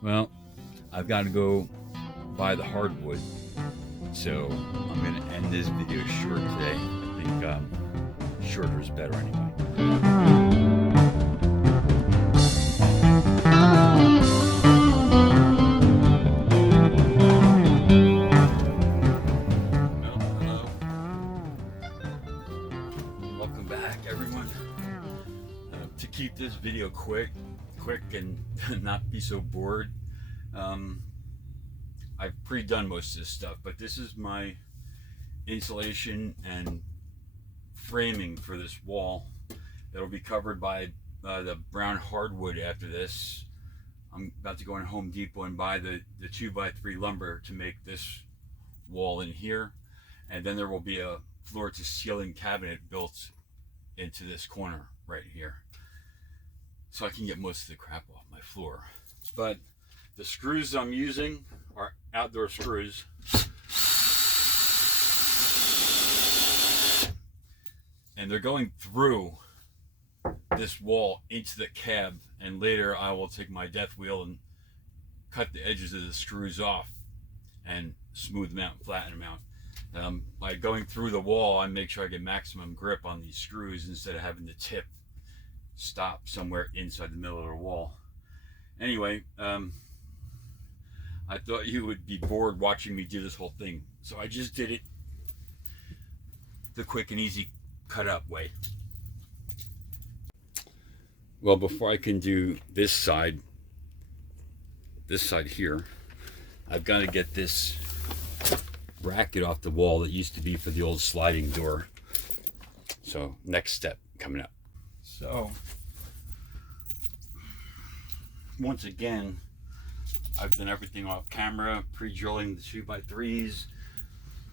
Well, I've got to go buy the hardwood, so I'm going to end this video short today. I think shorter is better anyway. Well, hello. Welcome back, everyone. To keep this video quick and not be so bored, I've pre-done most of this stuff, but this is my insulation and framing for this wall. It'll be covered by the brown hardwood after this. I'm about to go in Home Depot and buy the 2x3 lumber to make this wall in here, and then there will be a floor to ceiling cabinet built into this corner right here, so I can get most of the crap off my floor. But the screws I'm using are outdoor screws. And they're going through this wall into the cab, and later I will take my death wheel and cut the edges of the screws off and smooth them out and flatten them out. By going through the wall, I make sure I get maximum grip on these screws instead of having the tip stop somewhere inside the middle of the wall. Anyway, I thought you would be bored watching me do this whole thing, so I just did it the quick and easy cut up way. Well, before I can do this side here, I've got to get this bracket off the wall that used to be for the old sliding door. So next step coming up. So once again, I've done everything off camera, pre-drilling the 2x3s,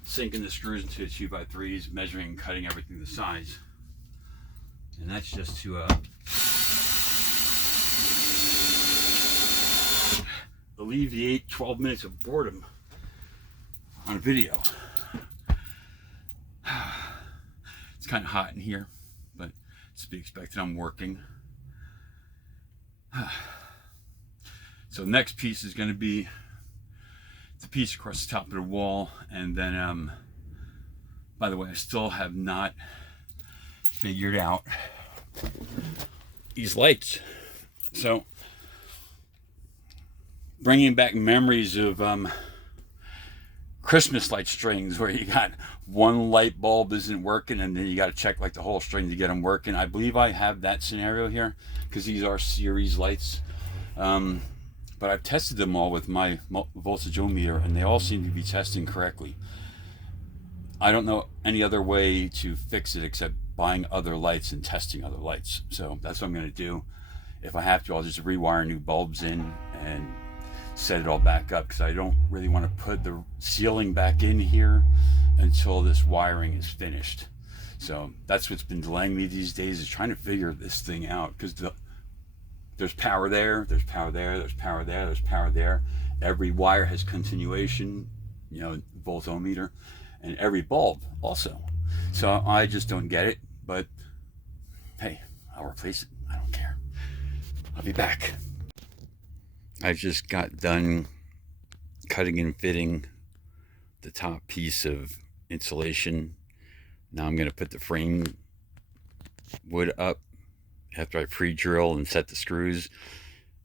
sinking the screws into the 2x3s, measuring and cutting everything to size. And that's just to alleviate 12 minutes of boredom on video. It's kind of hot in here, but it's to be expected. I'm working. So next piece is going to be the piece across the top of the wall, and then by the way, I still have not figured out these lights. So bringing back memories of Christmas light strings, where you got one light bulb isn't working and then you got to check like the whole string to get them working. I believe I have that scenario here because these are series lights. But I've tested them all with my voltageometer, and they all seem to be testing correctly. I don't know any other way to fix it except buying other lights and testing other lights. So that's what I'm going to do. If I have to, I'll just rewire new bulbs in and set it all back up, because I don't really want to put the ceiling back in here until this wiring is finished. So that's what's been delaying me these days, is trying to figure this thing out, because there's power there, there's power there, there's power there, there's power there. Every wire has continuation, voltometer, and every bulb also. So I just don't get it, but hey, I'll replace it. I don't care. I'll be back. I just got done cutting and fitting the top piece of insulation. Now I'm going to put the frame wood up after I pre-drill and set the screws,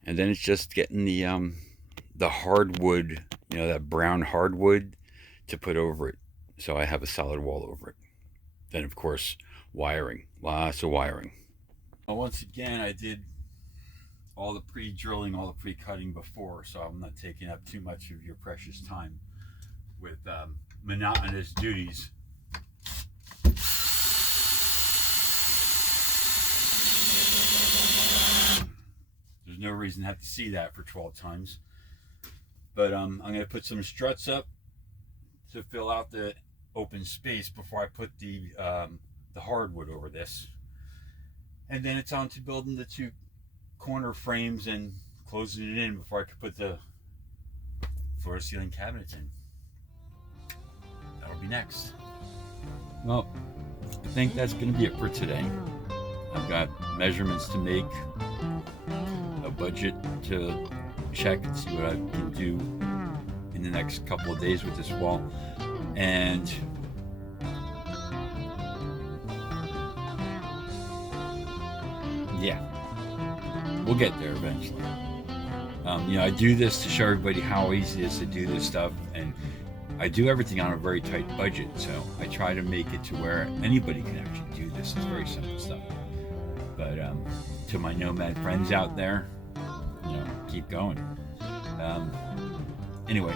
and then it's just getting the hardwood, that brown hardwood, to put over it, so I have a solid wall over it. Then of course wiring, lots of wiring. Well, once again, I did all the pre-drilling, all the pre-cutting before, so I'm not taking up too much of your precious time with monotonous duties. There's no reason to have to see that for 12 times. But I'm going to put some struts up to fill out the open space before I put the hardwood over this. And then it's on to building the two corner frames and closing it in before I could put the floor to ceiling cabinets in. That'll be next. Well, I think that's going to be it for today. I've got measurements to make, a budget to check and see what I can do in the next couple of days with this wall. And yeah, we'll get there eventually. I do this to show everybody how easy it is to do this stuff, and I do everything on a very tight budget, so I try to make it to where anybody can actually do this. It's very simple stuff. But to my nomad friends out there, keep going. Anyway,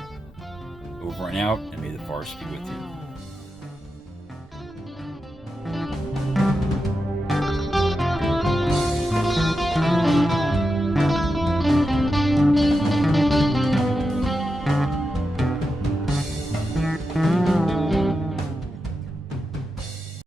over and out, and may the forest be with you.